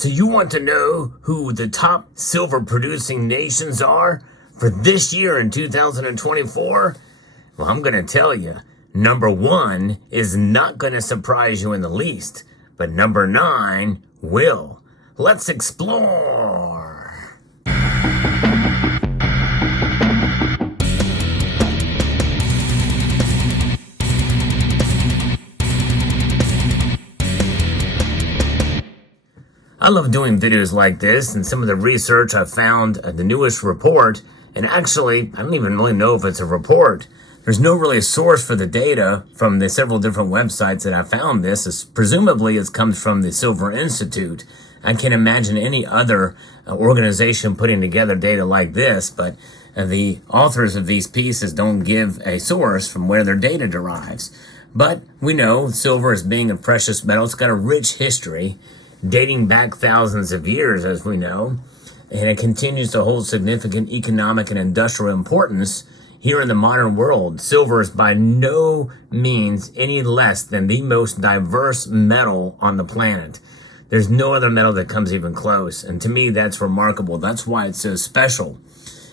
So you want to know who the top silver producing nations are for this year in 2024? Well, I'm going to tell you. Number 1 is not going to surprise you in the least, but number 9 will. Let's explore. I love doing videos like this, and some of the research I found the newest report, and actually, I don't even really know if it's a report. There's no really source for the data from the several different websites that I found this. Presumably, it comes from the Silver Institute. I can't imagine any other organization putting together data like this, but the authors of these pieces don't give a source from where their data derives. But we know silver as being a precious metal. It's got a rich history dating back thousands of years, as we know, and it continues to hold significant economic and industrial importance here in the modern world. Silver is by no means any less than the most diverse metal on the planet. There's no other metal that comes even close, and to me, that's remarkable. That's why it's so special.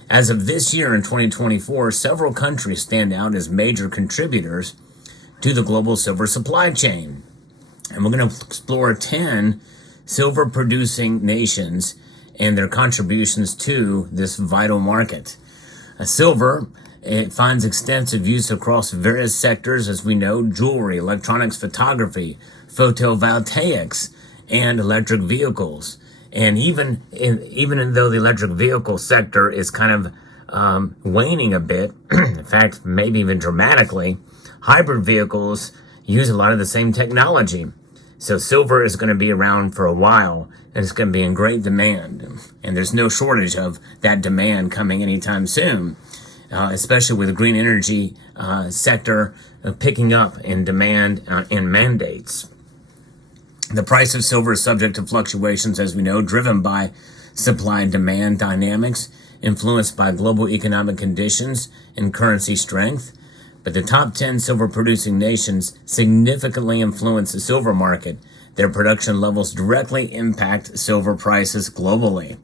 As of this year in 2024, several countries stand out as major contributors to the global silver supply chain. And we're going to explore 10 silver-producing nations and their contributions to this vital market. Silver, it finds extensive use across various sectors, as we know: jewelry, electronics, photography, photovoltaics, and electric vehicles. And even though the electric vehicle sector is kind of waning a bit, in fact, maybe even dramatically, hybrid vehicles use a lot of the same technology. So silver is going to be around for a while, and it's going to be in great demand. And there's no shortage of that demand coming anytime soon, especially with the green energy sector picking up in demand and mandates. The price of silver is subject to fluctuations, as we know, driven by supply and demand dynamics, influenced by global economic conditions and currency strength. But the top 10 silver-producing nations significantly influence the silver market. Their production levels directly impact silver prices globally.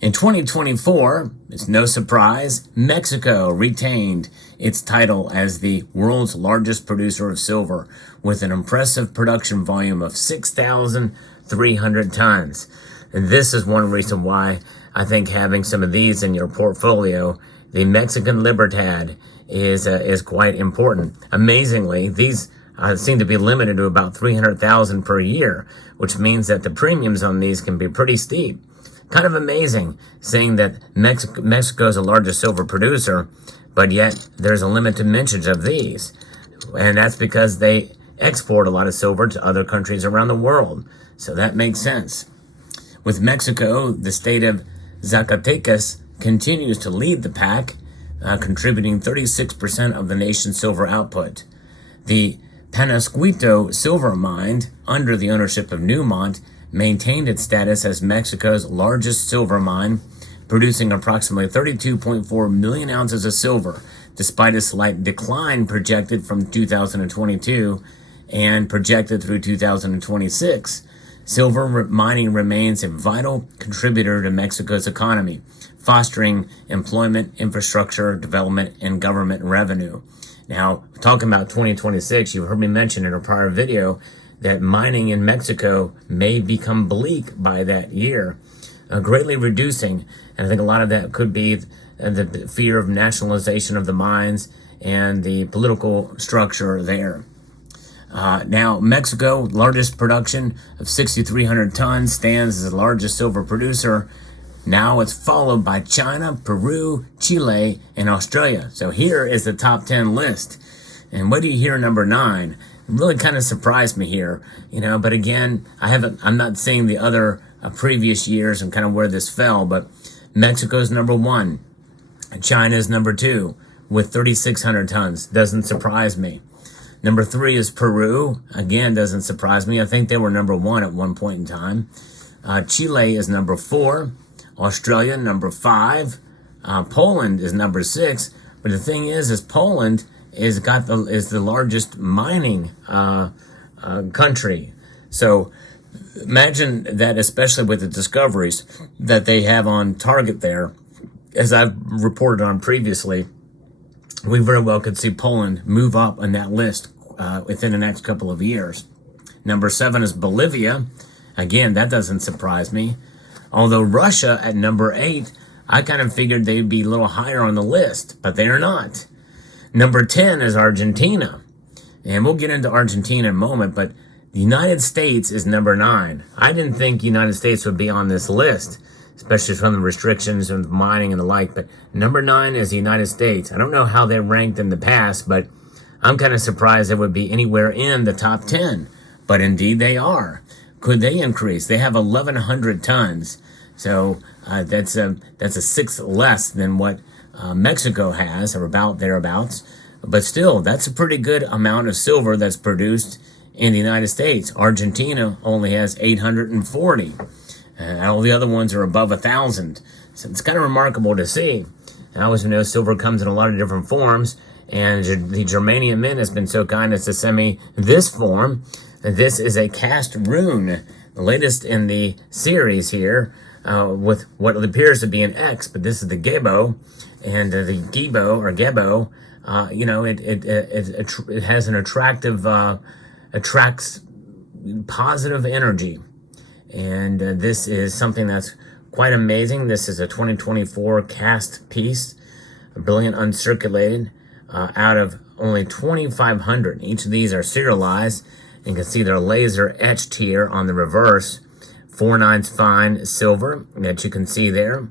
In 2024, it's no surprise, Mexico retained its title as the world's largest producer of silver, with an impressive production volume of 6,300 tons. And this is one reason why I think having some of these in your portfolio, the Mexican Libertad, is quite important. Amazingly, these seem to be limited to about 300,000 per year, which means that the premiums on these can be pretty steep. Kind of amazing seeing that Mexico is the largest silver producer, but yet there's a limited mention of these. And that's because they export a lot of silver to other countries around the world. So that makes sense. With Mexico, the state of Zacatecas continues to lead the pack, contributing 36% of the nation's silver output. The Penasquito silver mine, under the ownership of Newmont, maintained its status as Mexico's largest silver mine, producing approximately 32.4 million ounces of silver, despite a slight decline projected from 2022 and projected through 2026. Silver mining remains a vital contributor to Mexico's economy, fostering employment, infrastructure, development, and government revenue. Now, talking about 2026, you heard me mention in a prior video that mining in Mexico may become bleak by that year, greatly reducing. And I think a lot of that could be the fear of nationalization of the mines and the political structure there. Now, Mexico, largest production of 6,300 tons, stands as the largest silver producer. Now it's followed by China, Peru, Chile, and Australia. So here is the top 10 list. And what do you hear number 9? It really kind of surprised me here, but again, I'm not seeing the other previous years and kind of where this fell, but Mexico's number 1. China's number 2 with 3,600 tons. Doesn't surprise me. Number 3 is Peru. Again, doesn't surprise me. I think they were number 1 at one point in time. Chile is number 4. Australia, number 5. Poland is number 6. But the thing is Poland is the largest mining country. So Imagine that, especially with the discoveries that they have on target there. As I've reported on previously, we very well could see Poland move up on that list within the next couple of years. Number 7 is Bolivia. Again, that doesn't surprise me. Although Russia at number 8, I kind of figured they'd be a little higher on the list, but they are not. Number 10 is Argentina. And we'll get into Argentina in a moment, but the United States is number 9. I didn't think the United States would be on this list, especially from the restrictions of mining and the like, but number 9 is the United States. I don't know how they ranked in the past, but I'm kind of surprised they would be anywhere in the top 10, but indeed they are. Could they increase? They have 1,100 tons, so that's a sixth less than what Mexico has, or about thereabouts, but still, that's a pretty good amount of silver that's produced in the United States. Argentina only has 840. All the other ones are above 1,000. So it's kind of remarkable to see. I always know silver comes in a lot of different forms, and the germanium mint has been so kind as to send me this form. This is a cast rune, the latest in the series here, with what appears to be an X, but this is the Gebo, and the Gebo or Gebo. It has an attracts positive energy. And this is something that's quite amazing. This is a 2024 cast piece, a bullion uncirculated, out of only 2,500. Each of these are serialized. You can see they're laser etched here on the reverse. 4/9 fine silver that you can see there.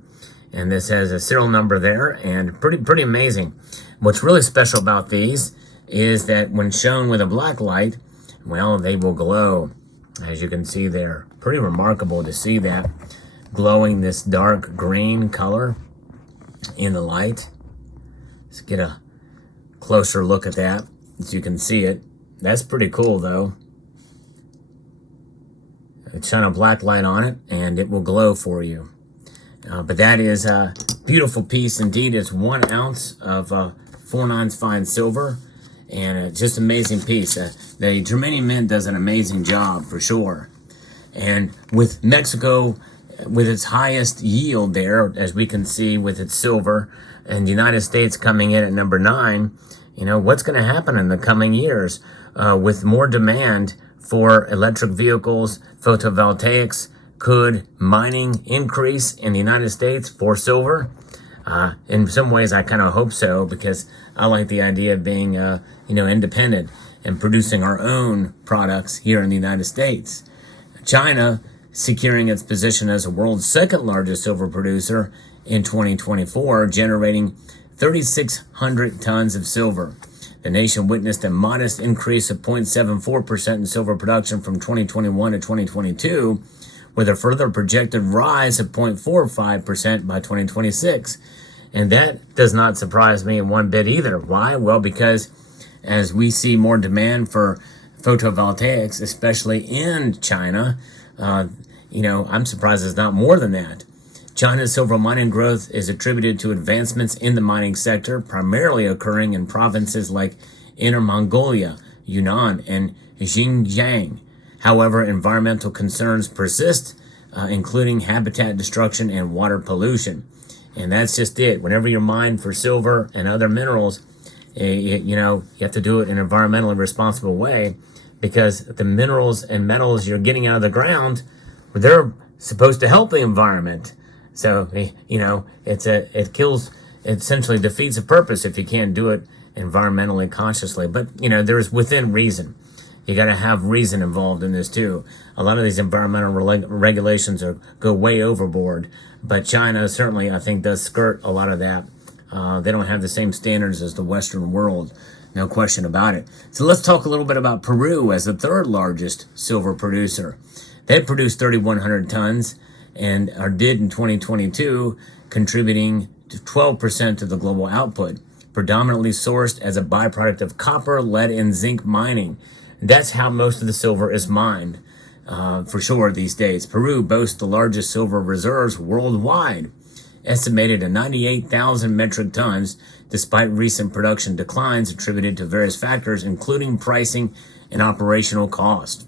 And this has a serial number there, and pretty amazing. What's really special about these is that when shown with a black light, well, they will glow, as you can see there. Pretty remarkable to see that, glowing this dark green color in the light. Let's get a closer look at that, so you can see it. That's pretty cool, though. Shine a black light on it, and it will glow for you. But that is a beautiful piece indeed. It's 1 ounce of 4/9 fine silver, and just amazing piece. The germanium mint does an amazing job for sure. And with Mexico, with its highest yield there, as we can see with its silver, and the United States coming in at number 9, what's going to happen in the coming years with more demand for electric vehicles, photovoltaics? Could mining increase in the United States for silver? In some ways, I kind of hope so, because I like the idea of being, independent and producing our own products here in the United States. China securing its position as the world's second largest silver producer in 2024, generating 3,600 tons of silver. The nation witnessed a modest increase of 0.74% in silver production from 2021 to 2022, with a further projected rise of 0.45% by 2026. And that does not surprise me one bit either. Why? Well, because as we see more demand for photovoltaics, especially in China, I'm surprised it's not more than that. China's silver mining growth is attributed to advancements in the mining sector, primarily occurring in provinces like Inner Mongolia, Yunnan, and Xinjiang. However, environmental concerns persist, including habitat destruction and water pollution. And that's just it. Whenever you're mined for silver and other minerals, you have to do it in an environmentally responsible way, because the minerals and metals you're getting out of the ground, they're supposed to help the environment. So, it essentially defeats the purpose if you can't do it environmentally consciously. But, there's within reason. You got to have reason involved in this too. A lot of these environmental regulations go way overboard, but China certainly, I think, does skirt a lot of that. They don't have the same standards as the Western world, no question about it. So let's talk a little bit about Peru as the third largest silver producer. They produced 3,100 tons and did in 2022, contributing to 12% of the global output, predominantly sourced as a byproduct of copper, lead, and zinc mining. That's how most of the silver is mined, for sure, these days. Peru boasts the largest silver reserves worldwide, estimated at 98,000 metric tons, despite recent production declines attributed to various factors, including pricing and operational cost.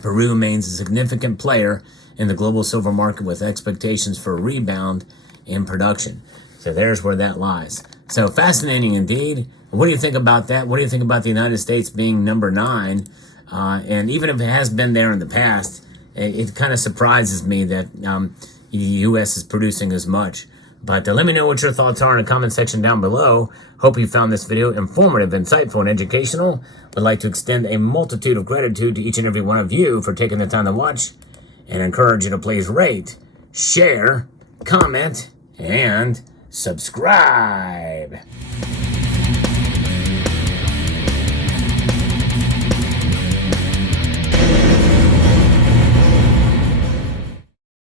Peru remains a significant player in the global silver market with expectations for a rebound in production. So there's where that lies. So fascinating indeed. What do you think about that? What do you think about the United States being number 9? And even if it has been there in the past, it kind of surprises me that the U.S. is producing as much. But let me know what your thoughts are in the comment section down below. Hope you found this video informative, insightful, and educational. Would like to extend a multitude of gratitude to each and every one of you for taking the time to watch, and encourage you to please rate, share, comment, and subscribe.